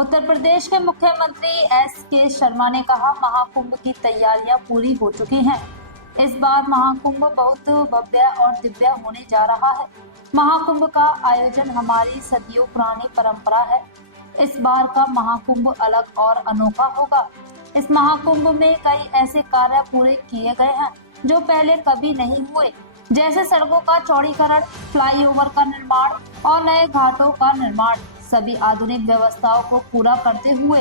उत्तर प्रदेश के मुख्यमंत्री एस.के. शर्मा ने कहा, महाकुंभ की तैयारियां पूरी हो चुकी हैं। इस बार महाकुंभ बहुत भव्य और दिव्य होने जा रहा है। महाकुंभ का आयोजन हमारी सदियों पुरानी परंपरा है। इस बार का महाकुंभ अलग और अनोखा होगा। इस महाकुंभ में कई ऐसे कार्य पूरे किए गए हैं जो पहले कभी नहीं हुए, जैसे सड़कों का चौड़ीकरण, फ्लाईओवर का निर्माण और नए घाटों का निर्माण। सभी आधुनिक व्यवस्थाओं को पूरा करते हुए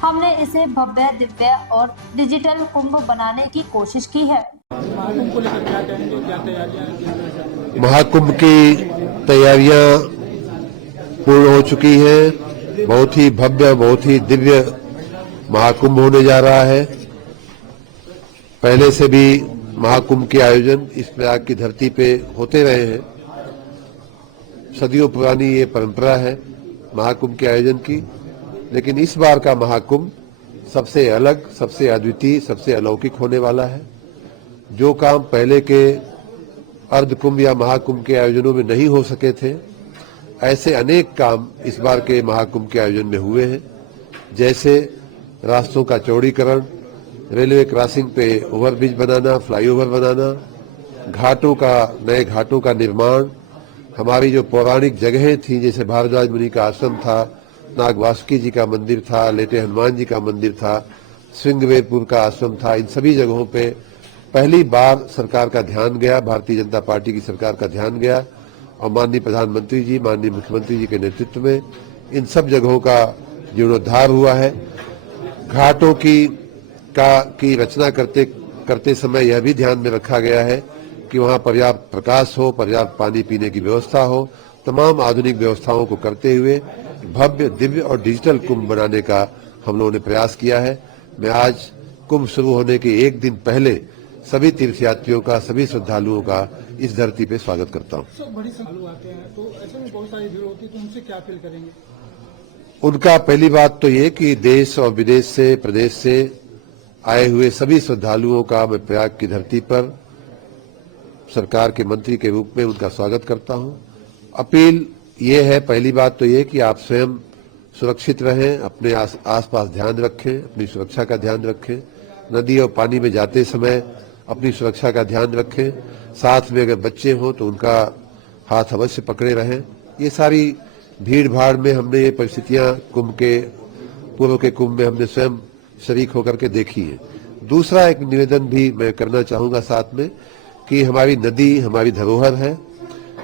हमने इसे भव्य, दिव्य और डिजिटल कुंभ बनाने की कोशिश की है। महाकुंभ को लेकर क्या कहेंगे, क्या तैयारियां? महाकुंभ की तैयारियां पूर्ण हो चुकी हैं। बहुत ही भव्य, बहुत ही दिव्य महाकुंभ होने जा रहा है। पहले से भी महाकुंभ के आयोजन इस प्रयाग की धरती पे होते रहे हैं। सदियों पुरानी ये परंपरा है महाकुंभ के आयोजन की, लेकिन इस बार का महाकुंभ सबसे अलग, सबसे अद्वितीय, सबसे अलौकिक होने वाला है। जो काम पहले के अर्धकुंभ या महाकुंभ के आयोजनों में नहीं हो सके थे, ऐसे अनेक काम इस बार के महाकुंभ के आयोजन में हुए हैं। जैसे रास्तों का चौड़ीकरण, रेलवे क्रॉसिंग पे ओवरब्रिज बनाना, फ्लाईओवर बनाना, नए घाटों का निर्माण, हमारी जो पौराणिक जगहें थी, जैसे भारद्वाज मुनि का आश्रम था, नागवासुकी जी का मंदिर था, लेटे हनुमान जी का मंदिर था, श्रृंगवेरपुर का आश्रम था, इन सभी जगहों पे पहली बार सरकार का ध्यान गया, भारतीय जनता पार्टी की सरकार का ध्यान गया और माननीय प्रधानमंत्री जी, माननीय मुख्यमंत्री जी के नेतृत्व में इन सब जगहों का जीर्णोद्धार हुआ है। घाटों की रचना करते समय यह भी ध्यान में रखा गया है कि वहां पर्याप्त प्रकाश हो, पर्याप्त पानी पीने की व्यवस्था हो। तमाम आधुनिक व्यवस्थाओं को करते हुए भव्य, दिव्य और डिजिटल कुंभ बनाने का हम लोगों ने प्रयास किया है। मैं आज कुंभ शुरू होने के एक दिन पहले सभी तीर्थयात्रियों का, सभी श्रद्धालुओं का इस धरती पे स्वागत करता हूँ। सब बड़ी श्रद्धालु आते हैं तो ऐसे में बहुत सारी भीड़ होती है, तो उनसे क्या अपील करेंगे? उनका पहली बात तो ये कि देश और विदेश से, प्रदेश से आए हुए सभी श्रद्धालुओं का मैं प्रयाग की धरती पर सरकार के मंत्री के रूप में उनका स्वागत करता हूं। अपील ये है, पहली बात तो ये कि आप स्वयं सुरक्षित रहें, अपने आसपास ध्यान रखें, अपनी सुरक्षा का ध्यान रखें। नदी और पानी में जाते समय अपनी सुरक्षा का ध्यान रखें। साथ में अगर बच्चे हों तो उनका हाथ अवश्य पकड़े रहें। ये सारी भीड़ भाड़ में हमने ये परिस्थितियां पूर्व के कुंभ में हमने स्वयं शरीक होकर के देखी है। दूसरा एक निवेदन भी मैं करना चाहूंगा साथ में कि हमारी नदी हमारी धरोहर है,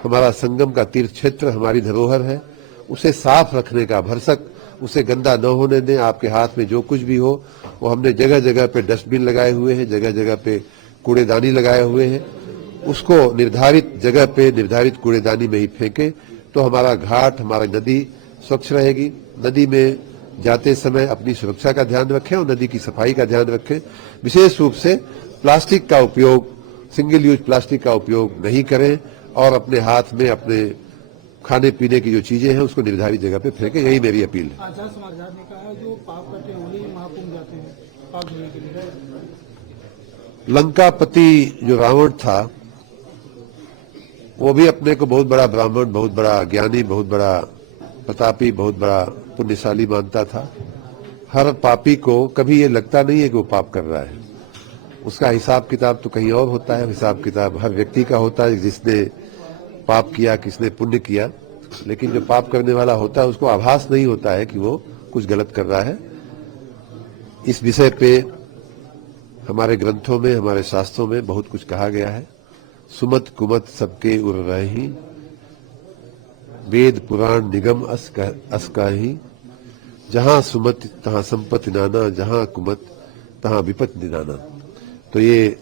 हमारा संगम का तीर्थ क्षेत्र हमारी धरोहर है। उसे साफ रखने का, भरसक उसे गंदा न होने दें। आपके हाथ में जो कुछ भी हो, वो हमने जगह जगह पे डस्टबिन लगाए हुए हैं, जगह जगह पे कूड़ेदानी लगाए हुए हैं। उसको निर्धारित जगह पे, निर्धारित कूड़ेदानी में ही फेंके तो हमारा घाट, हमारी नदी स्वच्छ रहेगी। नदी में जाते समय अपनी सुरक्षा का ध्यान रखें और नदी की सफाई का ध्यान रखें। विशेष रूप से प्लास्टिक का उपयोग, सिंगल यूज प्लास्टिक का उपयोग नहीं करें और अपने हाथ में अपने खाने पीने की जो चीजें हैं उसको निर्धारित जगह पे फेंकें। यही मेरी अपील है। आचार्य समाजवाद ने कहा है जो पाप करते हैं वही महाकुंभ जाते हैं पाप धोने के लिए। लंकापति जो रावण था, वो भी अपने को बहुत बड़ा ब्राह्मण, बहुत बड़ा ज्ञानी, बहुत बड़ा प्रतापी, बहुत बड़ा पुण्यशाली मानता था। हर पापी को कभी ये लगता नहीं है कि वो पाप कर रहा है। उसका हिसाब किताब तो कहीं और होता है। हिसाब किताब हर व्यक्ति का होता है, जिसने पाप किया, किसने पुण्य किया। लेकिन जो पाप करने वाला होता है उसको आभास नहीं होता है कि वो कुछ गलत कर रहा है। इस विषय पे हमारे ग्रंथों में, हमारे शास्त्रों में बहुत कुछ कहा गया है। सुमत कुमत सबके उर रही, वेद पुराण निगम अस काही। जहां सुमत तहां संपत्ति नाना, जहां कुमत तहां विपत्ति निदाना। तो ये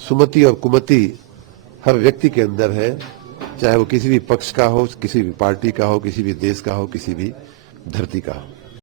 सुमति और कुमति हर व्यक्ति के अंदर है, चाहे वो किसी भी पक्ष का हो, किसी भी पार्टी का हो, किसी भी देश का हो, किसी भी धरती का हो।